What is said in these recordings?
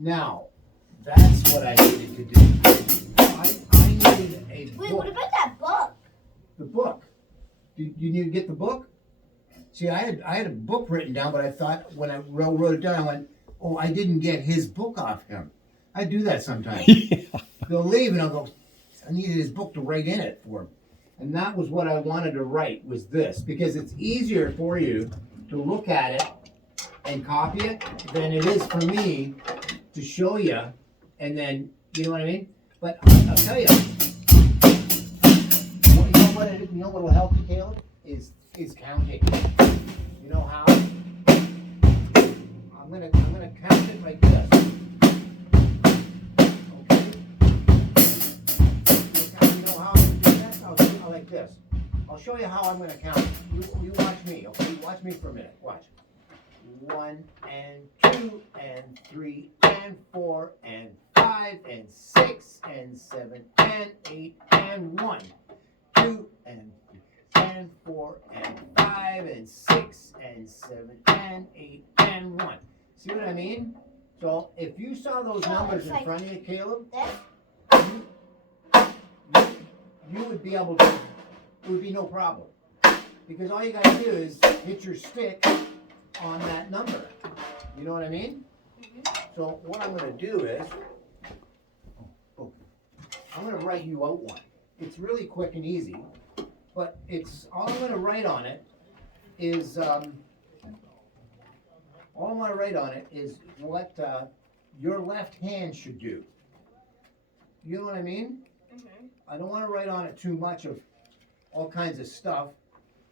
Now, that's what I needed to do. I needed a book. Wait, what about that book? The book. You need to get the book? See, I had a book written down, but I thought when I wrote it down, I went, oh, I didn't get his book off him. I do that sometimes. They'll leave and I'll go, I needed his book to write in it for him. And that was what I wanted to write, was this, because it's easier for you to look at it and copy it than it is for me to show you, and then, you know what I mean? But I'll tell you, you know what will help you, Caleb? Is counting. You know how? I'm gonna count it like this. Okay? You know how I'm gonna do that? I'll do it like this. I'll show you how I'm gonna count it. You watch me, okay? Watch me for a minute. Watch. 1 and 2 and 3 and 4 and 5 and 6 and 7 and 8 and 1, 2 and 3 and 4 and 5 and 6 and 7 and 8 and 1. See what I mean? So if you saw those numbers in front of you, Caleb, you would be able to, it would be no problem. Because all you gotta do is hit your stick on that number. You know what I mean? So what I'm going to do is, I'm going to write you out one. It's really quick and easy, but it's all I'm going to write on it is what your left hand should do. You know what I mean? I don't want to write on it too much of all kinds of stuff,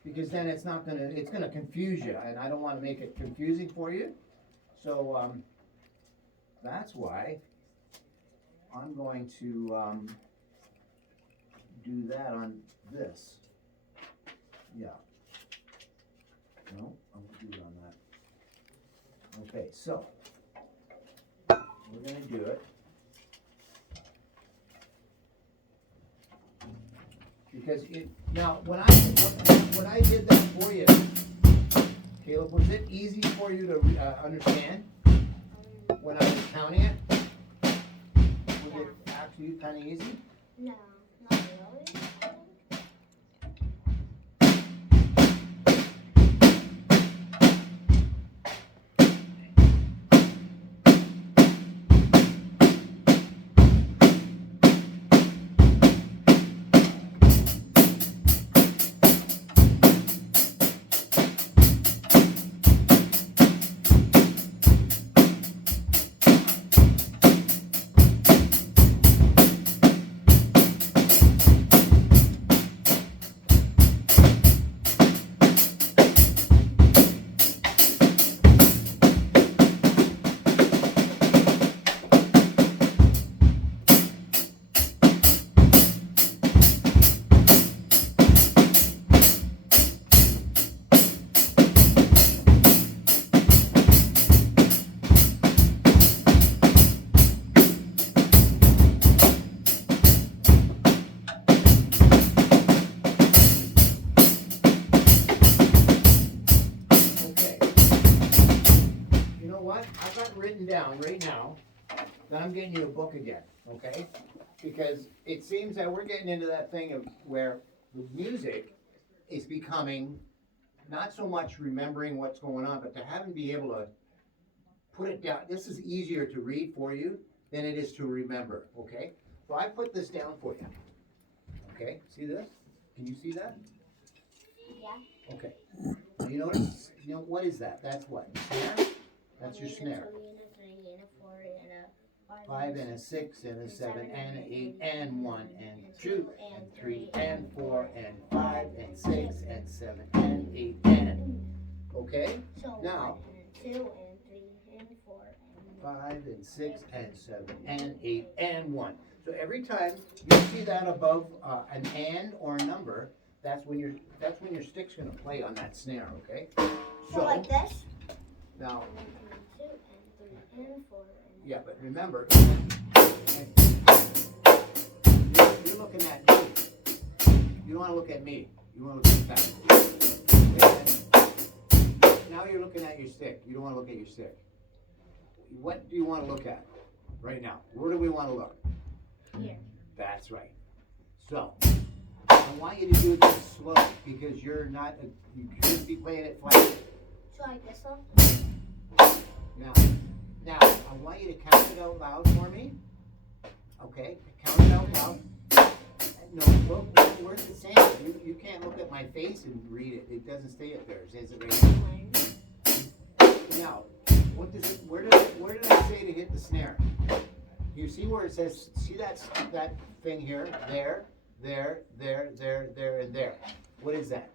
because then it's gonna confuse you, and I don't want to make it confusing for you. So that's why I'm going to do that on this. Yeah. No, I'm gonna do it on that. Okay, so we're gonna do it. Because now when I did that for you, Caleb, was it easy for you to understand when I was counting it? Was it actually kind of easy? No, not really. Down right now that I'm getting you a book again, okay? Because it seems that we're getting into that thing of where the music is becoming not so much remembering what's going on, but to having be able to put it down. This is easier to read for you than it is to remember, okay? So I put this down for you. Okay, see this? Can you see that? Yeah. Okay. Now you notice, what is that? That's what? Snare? That's your snare. 5 and a 6 and a 7 and an 8 and 1 and 2 and 3 and 4 and 5 and 6 and 7 and 8 and. Okay? So now 1 and 2 and 3 and 4 and 5 and 6 and 7 and 8 and 1. So every time you see that above an and or a number, that's when your stick's gonna play on that snare, okay? So like this? Now 1 and 2 and 3 and 4 and yeah, but remember, you're looking at me. You don't want to look at me. You want to look at the back. Now you're looking at your stick. You don't want to look at your stick. what do you want to look at right now? Where do we want to look? Here. That's right. So, I want you to do it just slow because you shouldn't be playing it flat. So like this one? Now, I want you to count it out loud for me. Okay, count it out loud. No, look, where's the sound? You can't look at my face and read it. It doesn't stay up there. It says it right here. Now, where did I say to hit the snare? You see where it says, see that thing here? There, and there. What is that?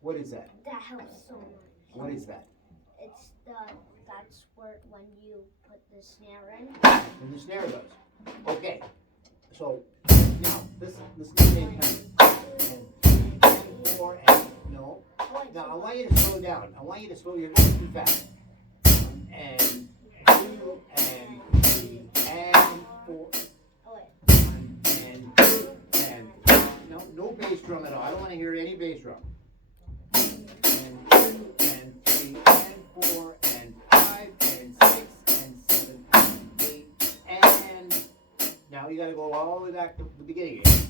What is that? That helps so much. What is that? That's where when you put the snare in. And the snare goes. Okay. So now this name and 4 and no. Now I want you to slow down. I want you to slow. You're going too fast. And 2 and 3 and 4 and 2 and no bass drum at all. I don't want to hear any bass drum. And 2 and 3 and 4 and 5 and 6 and 7 and 8 and now you got to go all the way back to the beginning again.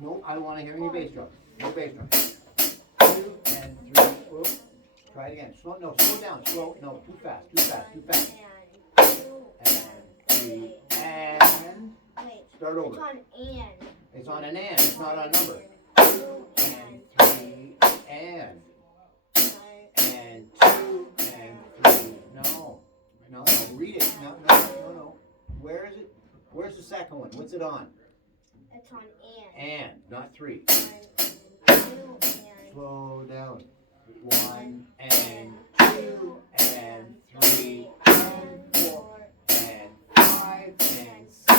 No, I don't want to hear any bass drum. No bass drum. 2 and 3. Whoop. Try it again. Slow down. Slow. No, too fast. And 3 and start over. It's on and. It's on an and. It's not on number. 2 and 3 and 2 and 3. No. Read it. No. Where is it? Where's the second one? What's it on? It's on and. And, not 3. And 2 and. Slow down. 1 and 2 and 3 and 4 and 5 and 6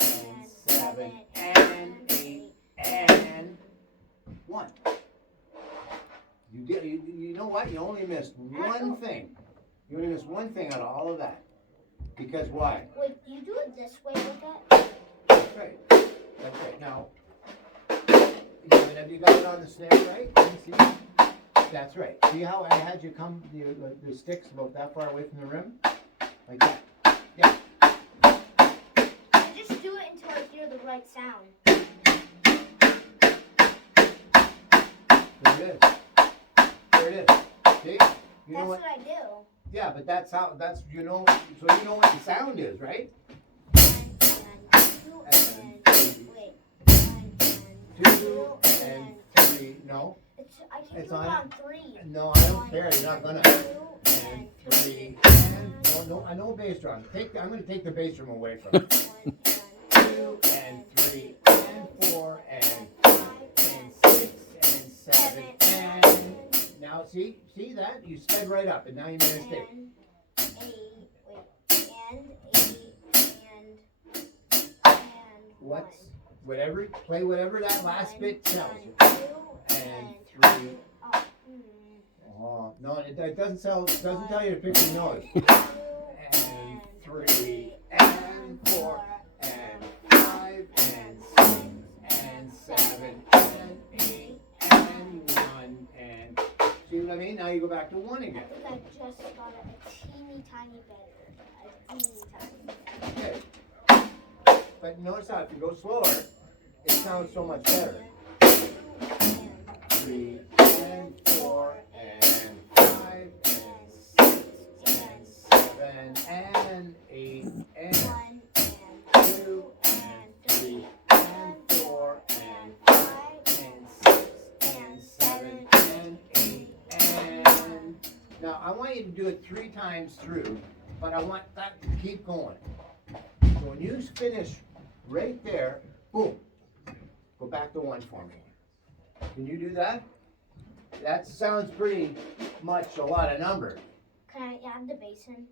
and 7 and 8 and 1. You know what? You only missed one thing. You only missed one thing out of all of that. Because why? Wait, you do it this way with it? That's right. Now, have you got it on the snare right? Can you see? That's right. See how I had you come the sticks about that far away from the rim? Like that. Yeah. I just do it until I hear the right sound. There it is. See? You know That's what I do. Yeah, but so you know what the sound is, right? 2 and 3. No. I can It's do it on- on 3. No, I don't care. You're not gonna. And 3 and no, I know bass drum. I'm gonna take the bass drum away from you. 2 and 3 and 4 and 5 and 6 and 7 and now see that? You sped right up and now you made a mistake. Play whatever that last bit tells you. And 3. Oh, no, it doesn't tell you to pick the noise. And 3 and 4 and 5 and 6 and 7 and 8 and 1 and see what I mean? Now you go back to 1 again. I just got it a teeny tiny better. A teeny tiny. Okay. But notice how if you go slower, it sounds so much better. 3 and 4 and 5 and 6 and 7 and 8 and 2 and 3 and 4 and 5 and 6 and 7 and 8 and now I want you to do it 3 times through, but I want that to keep going. So when you finish right there, boom, go back to 1 for me. Can you do that? That sounds pretty much a lot of numbers. Can I add the bass in?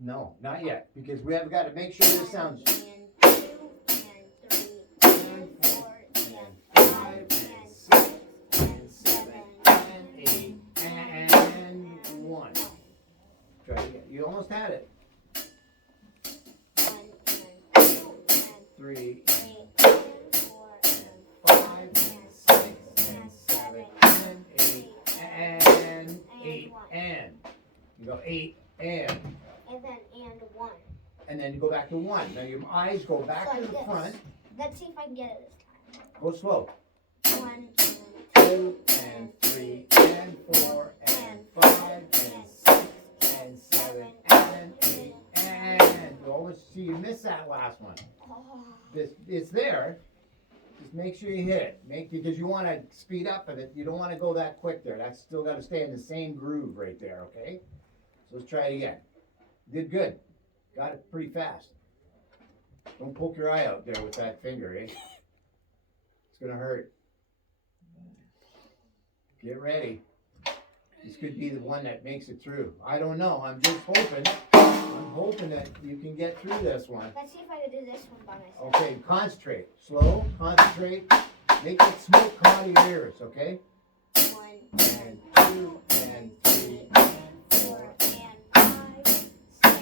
No, not yet, because we have got to make sure this sounds. And 2 and 3 and 4 and 5 and 6 and 7 and 8 and 1. Try it again. You almost had it. 1 and 2 and 3 3 and 4 and 5 and 6 and 7 and 8 and 8 and. You go 8 and. And and then you go back to 1. Now your eyes go back to the Like this. front. Let's see if I can get it this time. Go slow. 1 and 2 and 3 and 4 and 5 and 6 and 7 and 8 and you always see you miss that last one. Oh. It's there. Just make sure you hit it. Because you want to speed up, but you don't want to go that quick there. That's still got to stay in the same groove right there. Okay. So let's try it again. Did good. Got it pretty fast. Don't poke your eye out there with that finger, eh? It's gonna hurt. Get ready. This could be the one that makes it through. I don't know. I'm just hoping. I'm hoping that you can get through this one. Let's see if I can do this one by myself. Okay, concentrate. Slow, concentrate. Make that smoke come out of your ears, okay? 1 And 2 and 3 and 4 and 5, 6 and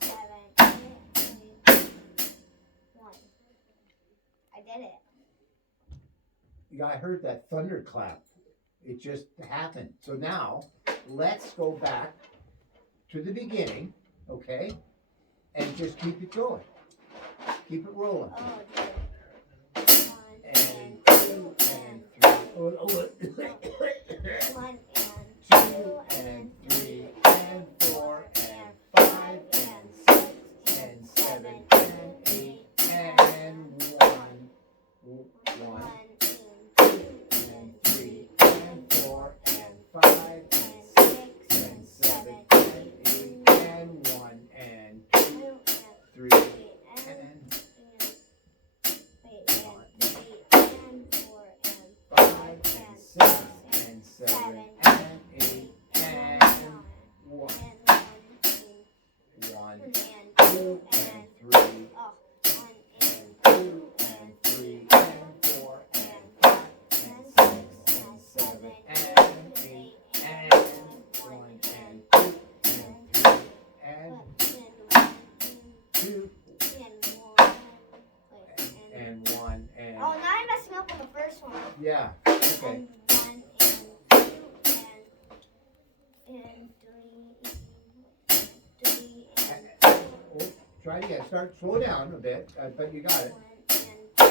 7 and 8. 1. I did it. Yeah, I heard that thunderclap. It just happened. So now, let's go back to the beginning, okay? And just keep it going. Keep it rolling. Oh, dear. 1 And 2 and 3. Oh, 1 2 and and 3 and 4 and 5 and 6 and 7 and 8 and 1. 1 and 3 and 4 and 5 and 6 and 7 and 8 and 1 and 2 3 and 5 and 6 and 7 and 8 and 1. 1 and 2 and 3 and 2 and 3 and 4 and 5 and 6 and 7 and 8 and 1 and 2 and 3 and 2 and 1 and Oh, now I'm messing up on the first one. yeah, okay. And 1 and 2 and 3 and Oh, try it again. Start slow down a bit, but you got it. 1 and 2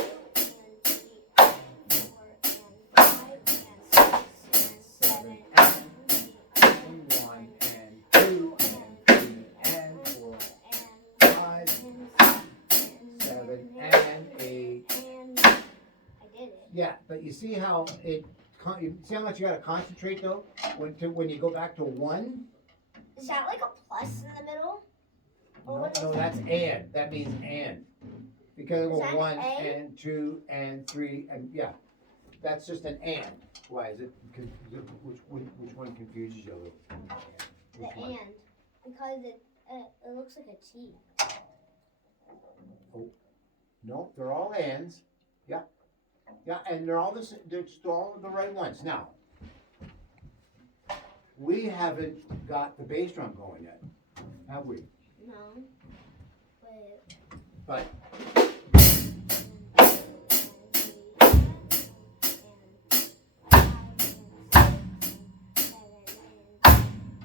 and 3 and 4 and 5 and 6 and 7 and 8 And 1 and 2 and 3 and 4 and 5 and 7 and 8. and I did it. Yeah, but you see how you see how much you got to concentrate though when you go back to 1. Is that like a plus in the middle? Or No, what is no, that? that's and. That means and. Because it Is goes that 1 A? and 2 and 3 and yeah, that's just an and. Why is it? Which one confuses you a little? The Which one? and. Because it looks like a T. No, they're all ands. Yeah, yeah, and they're all they're all the right ones. Now, we haven't got the bass drum going yet, have we? No. But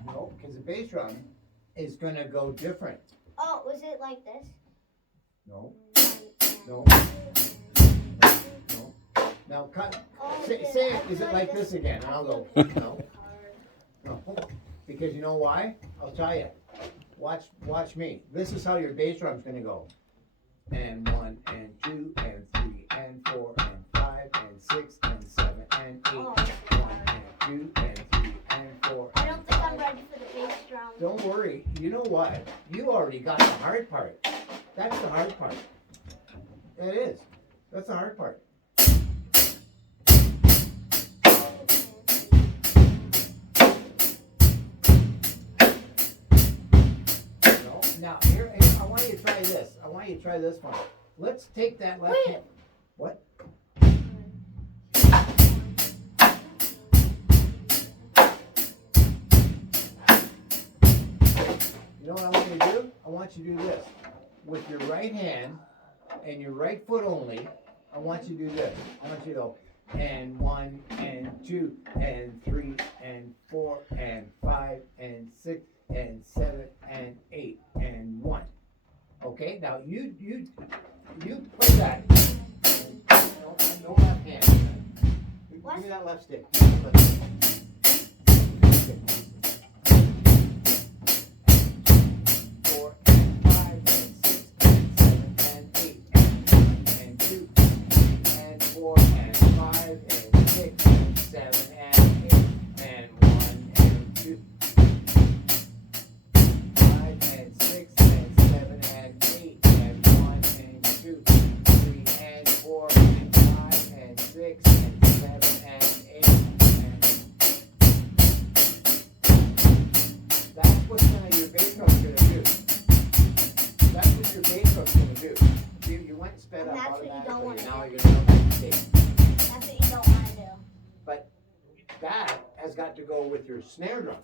no, because the bass drum is gonna go different. Oh, was it like this? No, 1 and No. 2. no. Now cut. Oh, Say it. I Is feel it like this again? And I'll go. No, no. Because you know why? I'll tell you. Watch me. This is how your bass drum's gonna go. And 1 and 2 and 3 and 4 and 5 and 6 and 7 and 8. Oh, 1 and 2 and 3 and 4. I don't think I'm ready for the bass drum. Don't worry. You know what? You already got the hard part. That's the hard part. It is. That's the hard part. No. Now here, I want you to try this. I want you to try this one. Let's take that left Wait. hand. What? You know what I want you to do? I want you to do this. With your right hand and your right foot only, I want you to do this. I want you to go and 1 and 2 and 3 and 4 and 5 and 6 and 7 and 8 and 1. Okay, now you play that. No left hand. Give me that left stick. Left stick. Four and five and six and seven and eight and one and two and four and five and six and seven and eight and one and two. Five and six and seven and eight and one and two, three and four and five and six and seven and eight and that's what your bass drum's gonna do. That's what your bass drum's gonna do. You went and sped up That's what you don't automatically. wanna Now do. you're gonna go back to tape. That's what you don't want to do. But that has got to go with your snare drum.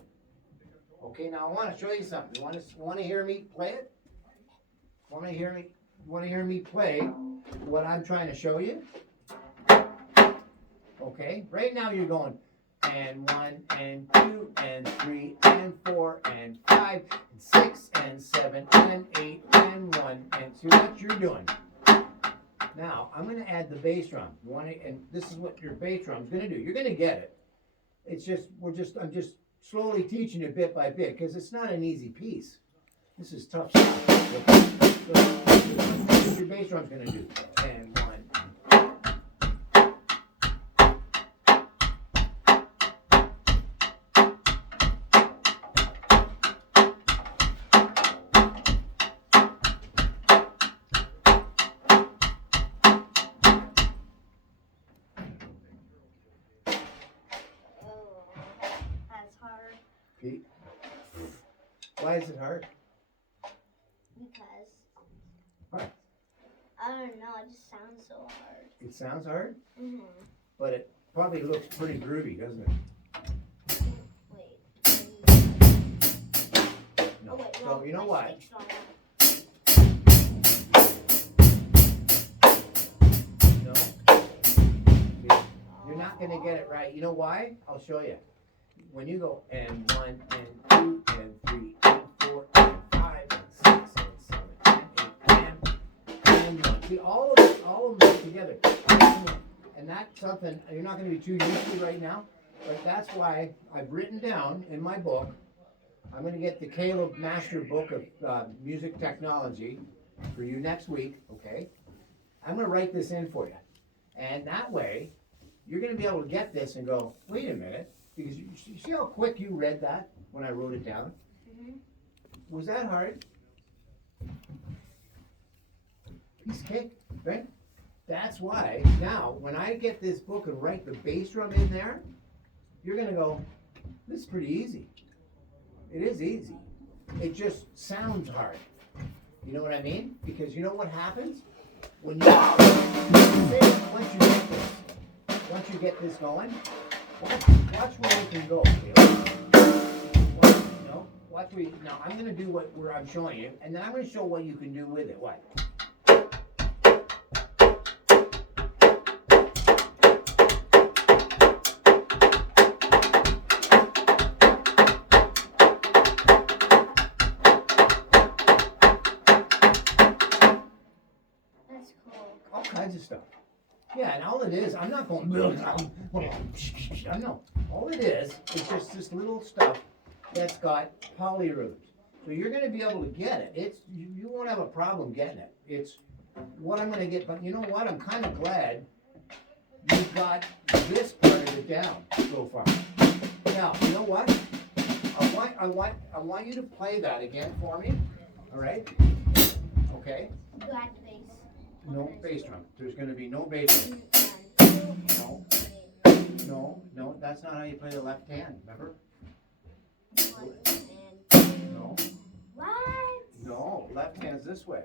Okay, now I want to show you something. You want to hear me play it? Want to hear me play what I'm trying to show you? Okay, right now you're going and one and two and three and four and five and six and seven and eight and one and two. That's what you're doing. Now I'm going to add the bass drum. And this is what your bass drum's going to do. You're going to get it. It's just I'm just slowly teaching you bit by bit because it's not an easy piece. This is tough stuff. So, that's what your bass drum's going to do. And one. Oh, that's hard Pete. Why is it hard? because Why? I don't know. It just sounds so hard. It sounds hard, Mhm. but it probably looks pretty groovy, doesn't it? Wait. No. Oh wait. So No, you know my what? stick's wrong. No. You're not gonna get it right. You know why? I'll show you. When you go and one and two and three and four and five and six and seven and eight and one. See all of them together. And that's something you're not gonna be too used to right now. But that's why I've written down in my book. I'm gonna get the Caleb Master Book of Music Technology for you next week. Okay. I'm gonna write this in for you, and that way you're gonna be able to get this and go, wait a minute. Because you see how quick you read that when I wrote it down? Mhm. Was that hard? Piece of cake, right? That's why now when I get this book and write the bass drum in there, you're gonna go, this is pretty easy. It is easy. It just sounds hard. You know what I mean? Because you know what happens? When you once you get this going, watch where you can go. No, watch where you, now I'm gonna do where I'm showing you, and then I'm gonna show what you can do with it. What? That's cool. All kinds of stuff. Yeah, and all it is, I'm not going, I know. All it is just this little stuff that's got polyrhythms. So you're gonna be able to get it. You won't have a problem getting it. It's what I'm gonna get, but you know what? I'm kind of glad you got this part of it down so far. Now, you know what? I want you to play that again for me. All right? Okay? You add the bass. No bass drum. There's gonna be no bass drum. No, no, that's not how you play the left hand, remember? No, What? no, left hand's this way.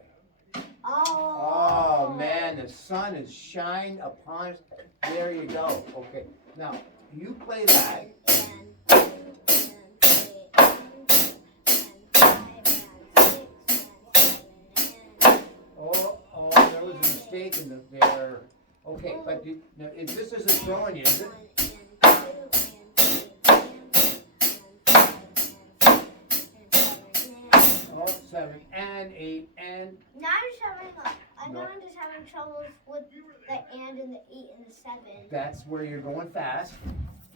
Oh. Oh, man, the sun is shining upon us. There you go. Okay, now, you play that. Oh, there was a mistake in there. Okay, but now, if this isn't throwing you, is it? Oh, 7, and 8, and Now I'm No. just having trouble with the and the 8 and the 7. that's where you're going fast.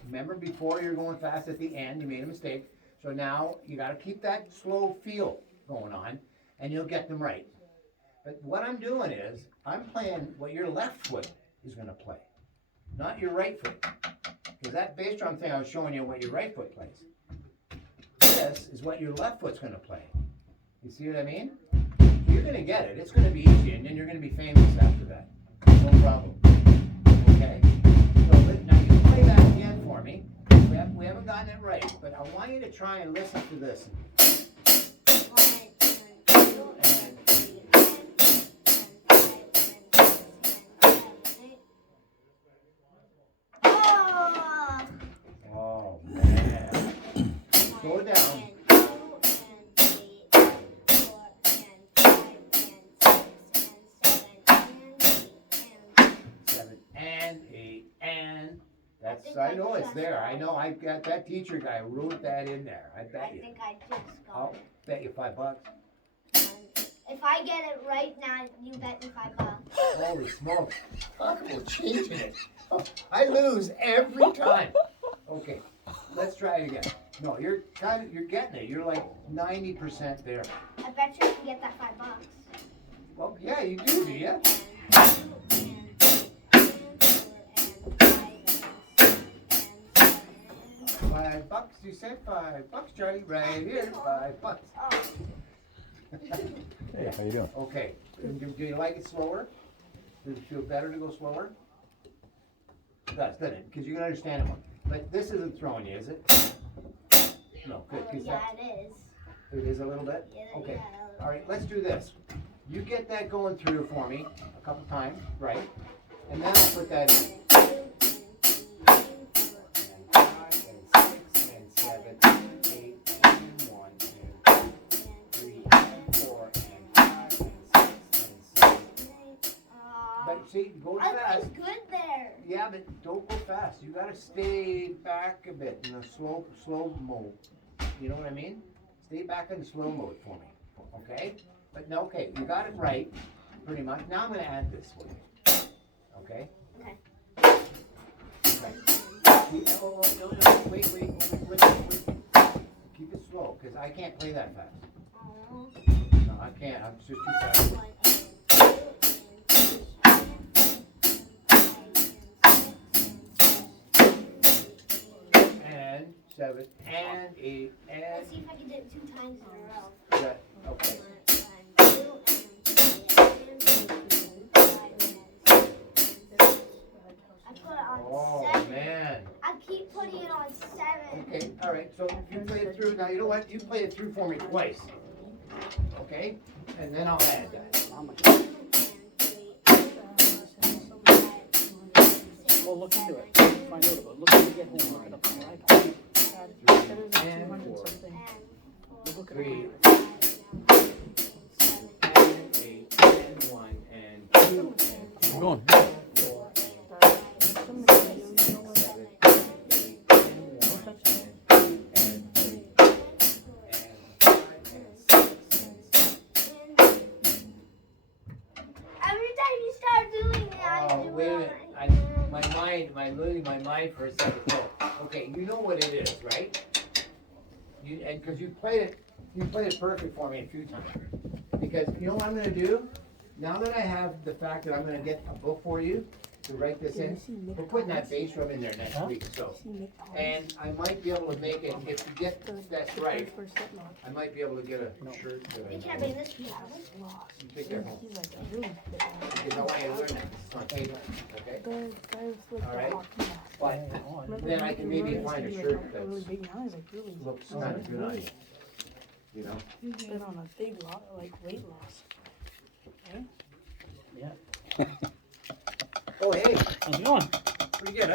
Remember before you're going fast at the end, you made a mistake. So now you gotta keep that slow feel going on, and you'll get them right. But what I'm doing is, I'm playing what your left foot is gonna play, not your right foot. Because that bass drum thing, I was showing you what your right foot plays. This is what your left foot's gonna play. You see what I mean? You're gonna get it. It's gonna be easy, and then you're gonna be famous after that. No problem. Okay? So now you play that again for me. We haven't gotten it right, but I want you to try and listen to this. 1 and 2 and 3 and 5 and 6 and 7 and 8. Oh! Oh man. Slow it down. 7 and 8 and that's I know it's there. I know I got that teacher guy wrote that in there. I I bet you. think I just I'll got it. bet you $5. If I get it right now, you bet me $5. Holy smokes. Talk about changing it. Oh, I lose every time. Okay, let's try it again. No, you're getting it. You're like 90% there. I bet you can get that $5. Well, yeah, you do you? $5, you said $5, Charlie, right here, $5. Hey, how you doing? Okay, do you like it slower? Does it feel better to go slower? It does, doesn't it? Because you can understand it more. But this isn't throwing you, is it? No, good. 'Cause Yeah, that- it is. It is a little bit? Yeah, Okay, yeah. all right, let's do this. You get that going through for me a couple times, right? And then I'll put that in. And 5, and 6, and 7, and 8, and 1, and 3, and 4, and 5, and 6, and 7. But see, go I fast. was good there. Yeah, but don't go fast. You gotta stay back a bit in a slow mode. You know what I mean? Stay back in slow mode for me, okay? But no, okay, you got it right, pretty much. Now I'm gonna add this for you, okay? Okay. Wait. Keep it slow, because I can't play that fast. Oh. No, I can't. I'm just too fast. 1 And 7, and 8, and Let's see if I can do it 2 times in a row. that. Okay. I put it on Oh 7. man. I keep putting it on 7. Okay, all right. So you play it through. Now you know what? You play it through for me twice. Okay, and then I'll add that. Well, look into it. Find out about it. Look at it, get home, look it up on the iPad. And 200 4, something. Look at 3, it. and 8, and 1, and 2, and 3, I'm going. 4, and 7, 8, and 1, and 2, and 3, and 5, and 6, and 7. Every time you start doing it, I Oh, do wait a it. minute. Losing my mind for a second. Oh, okay, you know what it is, right? Because you played it perfect for me a few times. Because you know what I'm gonna do? Now that I have the fact that I'm gonna get a book for you to write this in, we're putting that bass drum in there next week, so. And I might be able to make it, if you get that right, I might be able to get a shirt that You I can't know. be this piano. You take that home. You know why I learned that, it's on tape, okay? All right. But then I can maybe find a shirt that looks kind of good on you. You know? You've been on a big lot, like weight loss. Oh, hey, How's it going? pretty good, huh?